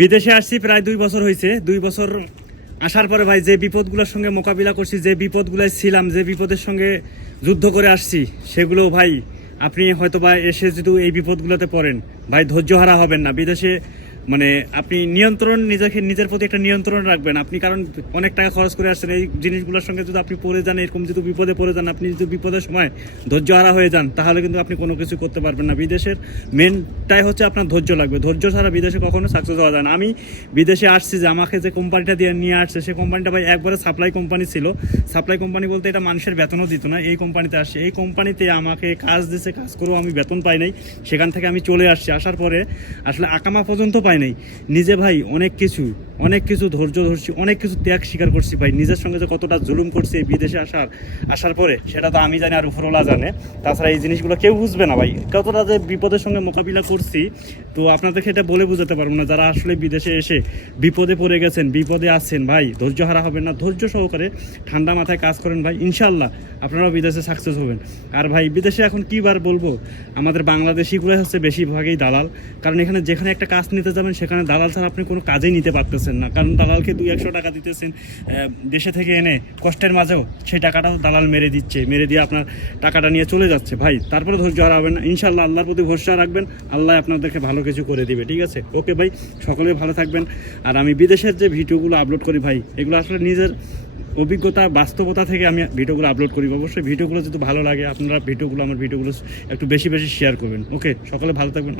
বিদেশে আসছি প্রায় 2 বছর হয়েছে। 2 বছর আসার পরে ভাই যে বিপদগুলোর সঙ্গে মোকাবিলা করছি, যে বিপদগুলোয় ছিলাম, যে বিপদের সঙ্গে যুদ্ধ করে আসছি, সেগুলো ভাই আপনি হয়তো বা এসে যদি এই বিপদগুলোতে পড়েন ভাই, ধৈর্য হারা হবেন না। বিদেশে মানে আপনি নিয়ন্ত্রণ, নিজের প্রতি একটা নিয়ন্ত্রণ রাখবেন আপনি, কারণ অনেক টাকা খরচ করে আসছেন এই জিনিসগুলোর সঙ্গে যদি আপনি পড়ে যান, এরকম যদি বিপদে পড়ে যান, আপনি যদি বিপদের সময় ধৈর্য হারা হয়ে যান, তাহলে কিন্তু আপনি কোনো কিছু করতে পারবেন না। বিদেশের মেনটাই হচ্ছে আপনার ধৈর্য লাগবে। ধৈর্য ছাড়া বিদেশে কখনো সাকসেস হওয়া যায় না। আমি বিদেশে আসছি, যে আমাকে যে কোম্পানিটা দিয়ে নিয়ে আসছে, সেই কোম্পানিটা ভাই একবারে সাপ্লাই কোম্পানি ছিল। সাপ্লাই কোম্পানি বলতে এটা মানুষের বেতনও দিত না। এই কোম্পানিতে আসছে, এই কোম্পানিতে আমাকে কাজ দিয়েছে, কাজ করেও আমি বেতন পাই নাই। সেখান থেকে আমি চলে আসছি। আসার পরে আসলে আকামা পর্যন্ত পাই নাই। নিজে ভাই অনেক কিছু ধৈর্য ধরছি, অনেক কিছু ত্যাগ স্বীকার করছি ভাই। নিজের সঙ্গে যে কতটা জুলুম করছি এই বিদেশে আসার পরে, সেটা তো আমি জানি আর উপরওয়ালা জানে। তাছাড়া এই জিনিসগুলো কেউ বুঝবে না ভাই, কতটা যে বিপদের সঙ্গে মোকাবিলা করছি। তো আপনাদেরকে এটা বলে বোঝাতে পারবো না। যারা আসলে বিদেশে এসে বিপদে পড়ে গেছেন, বিপদে আছেন ভাই, ধৈর্য হারা হবেন না। ধৈর্য সহকারে ঠান্ডা মাথায় কাজ করেন ভাই, ইনশাল্লাহ আপনারাও বিদেশে সাকসেস হবেন। আর ভাই বিদেশে এখন কী বার বলবো, আমাদের বাংলাদেশিগুলোই হচ্ছে বেশিরভাগই দালাল। কারণ এখানে যেখানে একটা কাজ নিতে যাবেন, সেখানে দালাল ছাড়া আপনি কোনো কাজেই নিতে পারতেছেন না। কারণ দালালকে 200-100 টাকা দিতেছেন দেশে থেকে এনে, কষ্টের মাঝেও সেই টাকাটাও দালাল মেরে দিয়ে আপনার টাকাটা নিয়ে চলে যাচ্ছে ভাই। তারপরে ধৈর্য হারাবেন না, ইনশাল্লাহ আল্লাহর প্রতি ভরসা রাখবেন, আল্লাহ আপনাদেরকে ভালো কিছু করে দিবে, ঠিক আছে? ওকে ভাই, সকলে ভালো থাকবেন। আর আমি বিদেশের যে ভিডিওগুলো আপলোড করি ভাই, এগুলো আসলে নিজের অভিজ্ঞতা, বাস্তবতা থেকে আমি ভিডিওগুলো আপলোড করি। অবশ্যই ভিডিওগুলো যদি ভালো লাগে, আপনারা আমার ভিডিওগুলো একটু বেশি শেয়ার করবেন। ওকে, সকলে ভালো থাকবেন।